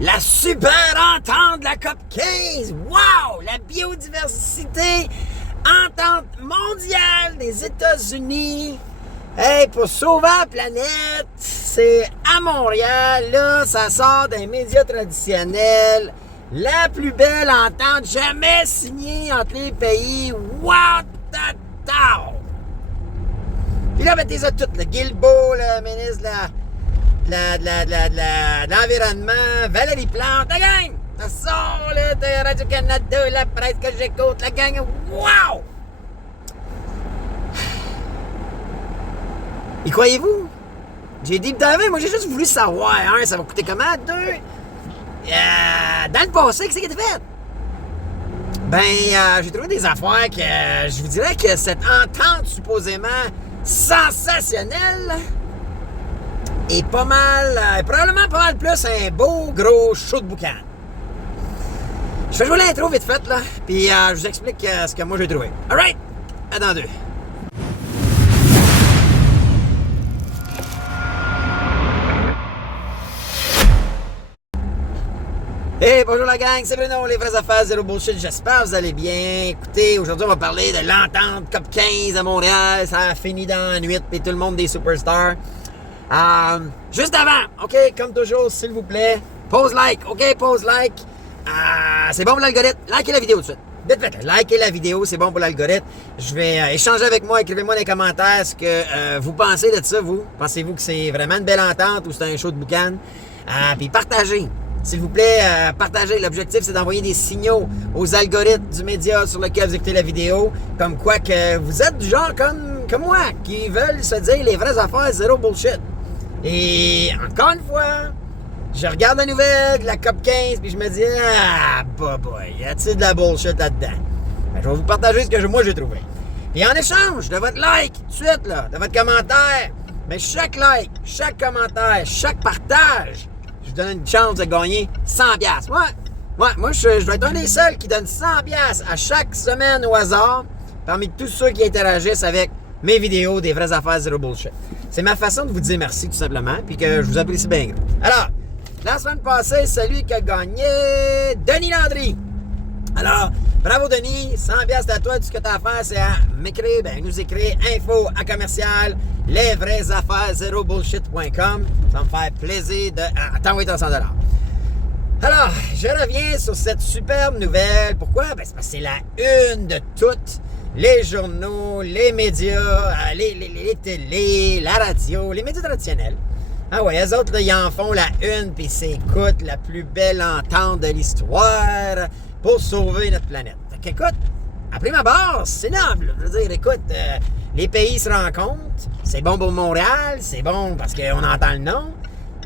La super entente de la COP 15. Wow! La biodiversité, entente mondiale des États-Unis. Hey, pour sauver la planète, c'est à Montréal. Là, ça sort des médias traditionnels. La plus belle entente jamais signée entre les pays. What the hell? Puis là, mettez ça tout. Le Guilbeault, le ministre de l'Environnement, Valérie Plante, la gang! Ça sort, là, de Radio-Canada, la presse que j'écoute, la gang. Wow! Y croyez-vous? J'ai dit, moi, j'ai juste voulu savoir. Un, ça va coûter comment? Deux, dans le passé, qu'est-ce qui a été fait? J'ai trouvé des affaires que je vous dirais que cette entente supposément sensationnelle est pas mal, probablement pas mal plus un beau gros show de boucan. Je fais jouer l'intro vite fait, là, puis je vous explique ce que moi j'ai trouvé. Alright, à dans deux. Hey, bonjour la gang, c'est Bruno, les vraies affaires, zéro bullshit, j'espère que vous allez bien. Écoutez, aujourd'hui on va parler de l'entente COP 15 à Montréal, ça a fini dans la nuit, puis tout le monde des superstars. Juste avant, ok, comme toujours, s'il vous plaît, pause like, ok, pause like. C'est bon pour l'algorithme, likez la vidéo tout de suite. Vite fait, likez la vidéo, c'est bon pour l'algorithme. Je vais échanger avec moi, écrivez-moi dans les commentaires ce que vous pensez de ça, vous. Pensez-vous que c'est vraiment une belle entente ou c'est un show de boucan? Puis partagez. S'il vous plaît, partagez. L'objectif, c'est d'envoyer des signaux aux algorithmes du média sur lequel vous écoutez la vidéo, comme quoi que vous êtes du genre comme moi, qui veulent se dire les vraies affaires, zéro bullshit. Et encore une fois, je regarde la nouvelle de la COP 15, puis je me dis, boy, y a-t-il de la bullshit là-dedans? Je vais vous partager ce que moi j'ai trouvé. Et en échange de votre like, tout de suite, là, de votre commentaire, mais chaque like, chaque commentaire, chaque partage, je vous donne une chance de gagner 100$. Moi, je dois être un des seuls qui donne 100$ à chaque semaine au hasard, parmi tous ceux qui interagissent avec mes vidéos des vraies affaires zéro bullshit. C'est ma façon de vous dire merci, tout simplement, puis que je vous apprécie bien gros. Alors, la semaine passée, celui qui a gagné, Denis Landry. Alors, bravo Denis, 100$ c'est à toi. Tout ce que tu as à faire, c'est à m'écrire, nous écrire info à commercial lesvraiesaffaires0bullshit.com. Ça va me faire plaisir de t'envoyer ton 100$. Alors, je reviens sur cette superbe nouvelle. Pourquoi? C'est parce que c'est la une de toutes les journaux, les médias, les télés, la radio, les médias traditionnels. Ah ouais, eux autres, là, ils en font la une, puis c'est, écoute, la plus belle entente de l'histoire pour sauver notre planète. Fait qu'écoute, à prime abord, c'est noble. Je veux dire, écoute, les pays se rencontrent, c'est bon pour Montréal, c'est bon parce qu'on entend le nom,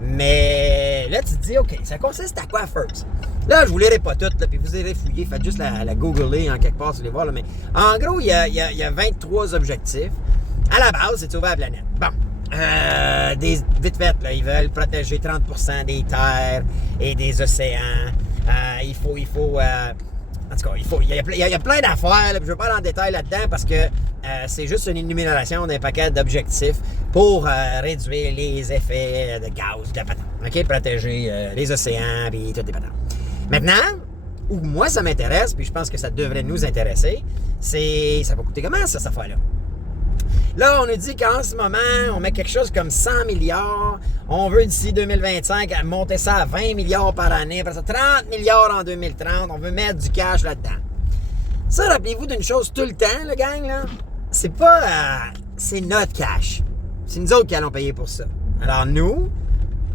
mais là, tu te dis, OK, ça consiste à quoi first? Là, je vous lirai pas toutes, puis vous irez fouiller, faites juste la googler en quelque part, si vous voulez voir, là, mais en gros, il y a 23 objectifs. À la base, c'est de sauver la planète. Bon. Vite fait, là, ils veulent protéger 30% des terres et des océans. Il faut en tout cas, il y a plein d'affaires, là, je ne veux pas aller en détail là-dedans parce que c'est juste une énumération d'un paquet d'objectifs pour réduire les effets de gaz, de la patente. OK? Protéger les océans et toutes les patentes. Maintenant, où moi ça m'intéresse, puis je pense que ça devrait nous intéresser, c'est ça va coûter comment ça, cette affaire-là? Là, on nous dit qu'en ce moment, on met quelque chose comme 100 milliards. On veut d'ici 2025 monter ça à 20 milliards par année. Après ça, 30 milliards en 2030. On veut mettre du cash là-dedans. Ça, rappelez-vous d'une chose tout le temps, le gang, là. C'est pas... c'est notre cash. C'est nous autres qui allons payer pour ça. Alors, nous,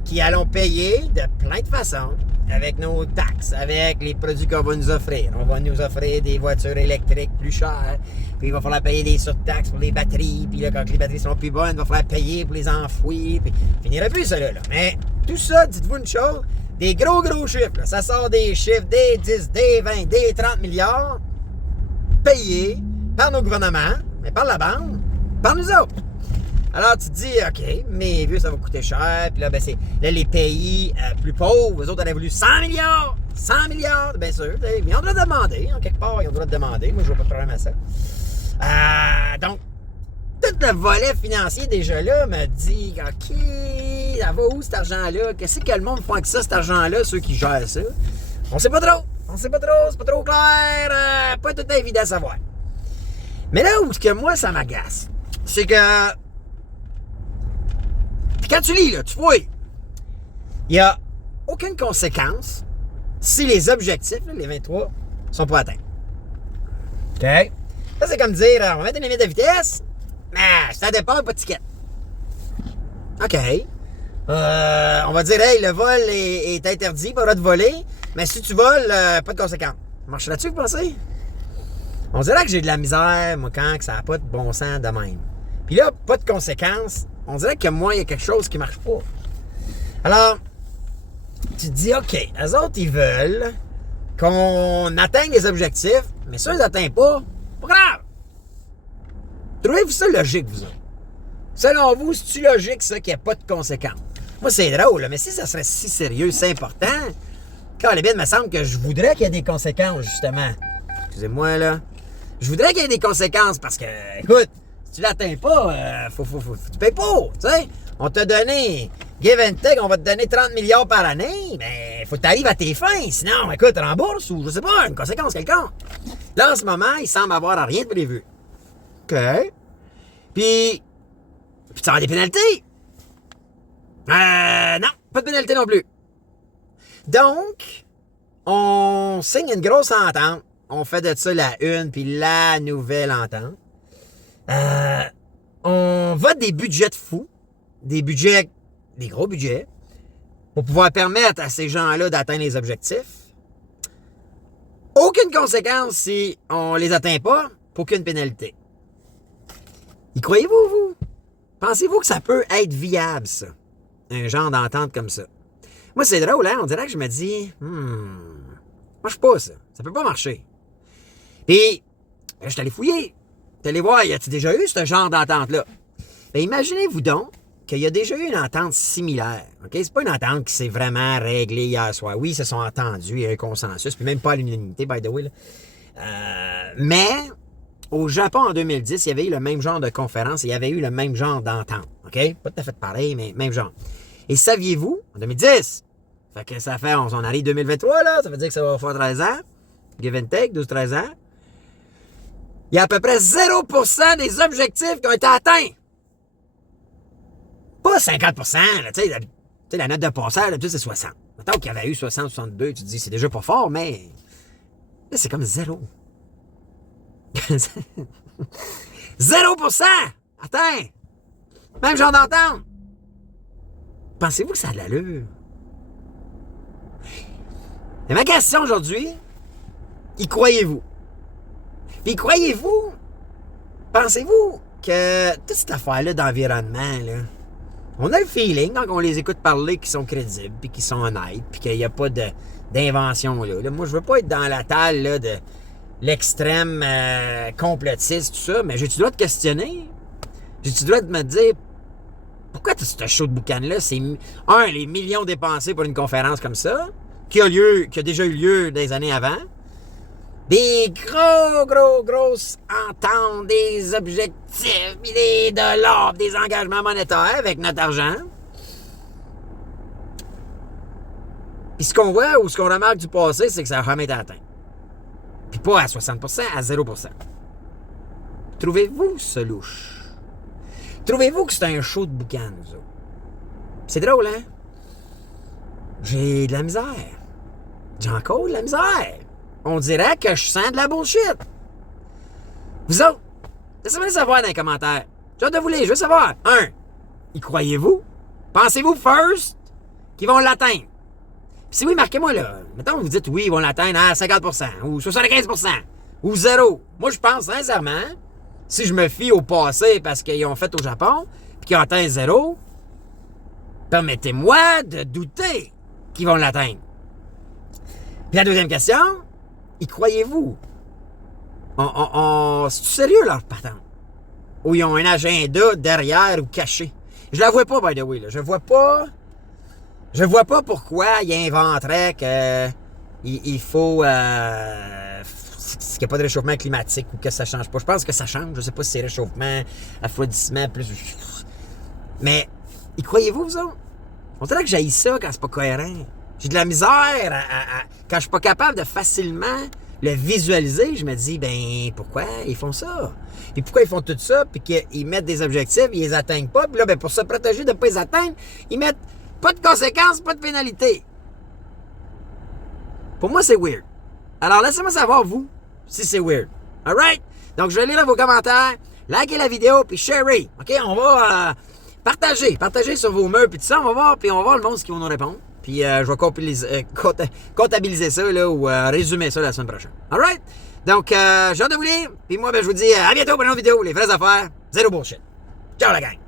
qui allons payer de plein de façons, avec nos taxes, avec les produits qu'on va nous offrir. On va nous offrir des voitures électriques plus chères, puis il va falloir payer des surtaxes pour les batteries, puis là, quand les batteries sont plus bonnes, il va falloir payer pour les enfouir, puis finirait plus ça là. Mais tout ça, dites-vous une chose, des gros chiffres, là. Ça sort des chiffres, des 10, des 20, des 30 milliards, payés par nos gouvernements, mais par la banque, par nous autres. Alors, tu te dis, OK, mais vu ça va coûter cher, puis là, là, les pays plus pauvres, eux autres auraient voulu 100 milliards, bien sûr, mais ils ont le droit de demander, en quelque part, ils ont le droit de demander, moi, je vois pas de problème à ça. Donc, tout le volet financier, déjà là, me dit, OK, ça va où cet argent-là? Qu'est-ce que le monde fait avec ça, cet argent-là, ceux qui gèrent ça? On sait pas trop. C'est pas trop clair. Pas tout à évident à savoir. Mais là où que moi, ça m'agace, c'est que quand tu lis, là, tu vois, il n'y a aucune conséquence si les objectifs, là, les 23, sont pas atteints. OK? Ça, c'est comme dire, on va mettre une limite de vitesse, mais ça dépend, pas de ticket. OK. On va dire, hey, le vol est interdit, pas le droit de voler, mais si tu voles, pas de conséquences. Marche là-dessus, vous pensez? On dirait que j'ai de la misère, moi, quand ça n'a pas de bon sens de même. Puis là, pas de conséquences. On dirait que moi, il y a quelque chose qui marche pas. Alors, tu te dis, OK, eux autres, ils veulent qu'on atteigne les objectifs, mais si on les atteint pas grave. Trouvez-vous ça logique, vous autres? Selon vous, c'est-tu logique, ça, qu'il n'y ait pas de conséquences? Moi, c'est drôle, là, mais si ça serait si sérieux, c'est important, quand bien, il me semble que je voudrais qu'il y ait des conséquences, justement. Excusez-moi, là. Je voudrais qu'il y ait des conséquences parce que, écoute, si tu l'atteins pas, tu payes pas, tu sais. On t'a donné, give and take, on va te donner 30 milliards par année, mais faut que tu arrives à tes fins. Sinon, écoute, rembourse ou, je sais pas, une conséquence quelconque. Là, en ce moment, il semble avoir rien de prévu. OK. Puis tu as des pénalités? Non, pas de pénalité non plus. Donc, on signe une grosse entente. On fait de ça la une, puis la nouvelle entente. On vote des budgets de fous. Des gros budgets, pour pouvoir permettre à ces gens-là d'atteindre les objectifs. Aucune conséquence si on les atteint pas, aucune pénalité. Y croyez-vous, vous? Pensez-vous que ça peut être viable, ça? Un genre d'entente comme ça? Moi, c'est drôle, hein? On dirait que je me dis, marche pas, ça. Ça peut pas marcher. Puis, je suis allé fouiller. Je suis allé voir, y a-t-il déjà eu ce genre d'entente-là? Bien, imaginez-vous donc qu'il y a déjà eu une entente similaire. OK? C'est pas une entente qui s'est vraiment réglée hier soir. Oui, ils se sont entendus, il y a un consensus, puis même pas à l'unanimité, by the way. Là. Mais, au Japon, en 2010, il y avait eu le même genre de conférence et il y avait eu le même genre d'entente. OK? Pas tout à fait pareil, mais même genre. Et saviez-vous, en 2010, fait que ça fait, on arrive 2023, là, ça veut dire que ça va faire 13 ans, give and take, 12-13 ans, il y a à peu près 0% des objectifs qui ont été atteints. Pas 50%, là, tu sais, la note de passage, d'habitude, c'est 60. Mettons qu'il y avait eu 60, 62, tu te dis, c'est déjà pas fort, mais là, c'est comme 0. 0%! Atteint! Même genre d'entente. Pensez-vous que ça a de l'allure? Et ma question aujourd'hui, y croyez-vous? Puis croyez-vous, pensez-vous que toute cette affaire-là d'environnement, là, on a le feeling, quand on les écoute parler, qu'ils sont crédibles, puis qu'ils sont honnêtes, puis qu'il n'y a pas d'invention là. Moi, je veux pas être dans la taille là, de l'extrême complotiste, tout ça, mais j'ai-tu le droit de questionner? J'ai-tu le droit de me dire, pourquoi tu as ce show de boucan-là? C'est, les millions dépensés pour une conférence comme ça, qui a déjà eu lieu des années avant. Des grosses ententes, des objectifs, des dollars, des engagements monétaires avec notre argent. Puis ce qu'on voit ou ce qu'on remarque du passé, c'est que ça n'a jamais été atteint. Puis pas à 60%, à 0%. Trouvez-vous ce louche? Trouvez-vous que c'est un show de boucan, nous autres? C'est drôle, hein? J'ai de la misère. J'ai encore de la misère. On dirait que je sens de la bullshit. Vous autres, laissez-moi le savoir dans les commentaires. J'ai hâte de vous lire, je veux savoir. Y croyez-vous? Pensez-vous first qu'ils vont l'atteindre? Puis si oui, marquez-moi là. Mettons, vous dites oui, ils vont l'atteindre à 50%, ou 75%, ou 0. Moi, je pense sincèrement, si je me fie au passé parce qu'ils ont fait au Japon, puis qu'ils ont atteint 0, permettez-moi de douter qu'ils vont l'atteindre. Puis la deuxième question, y croyez-vous? C'est-tu sérieux, leur patente? Ou ils ont un agenda derrière ou caché? Je la vois pas, by the way. Là. Je vois pas pourquoi ils inventeraient qu'il faut... qu'il n'y a pas de réchauffement climatique ou que ça change pas. Je pense que ça change. Je sais pas si c'est réchauffement, affroidissement, plus... Mais, y croyez-vous, vous autres? On dirait que j'haïs ça quand c'est pas cohérent. J'ai de la misère quand je suis pas capable de facilement le visualiser. Je me dis, ben, pourquoi ils font ça? Puis pourquoi ils font tout ça? Puis qu'ils mettent des objectifs, ils les atteignent pas. Puis là, ben, pour se protéger de ne pas les atteindre, ils mettent pas de conséquences, pas de pénalité. Pour moi, c'est weird. Alors, laissez-moi savoir, vous, si c'est weird. Alright? Donc, je vais lire vos commentaires, likez la vidéo, puis sharez. OK? On va partager sur vos murs, puis tout ça, on va voir le monde ce qu'ils vont nous répondre. Puis, je vais comptabiliser ça, là, ou résumer ça la semaine prochaine. Alright? Donc, j'ai hâte de vous lire. Puis moi, ben, je vous dis à bientôt pour une autre vidéo. Les vraies affaires, zéro bullshit. Ciao, la gang!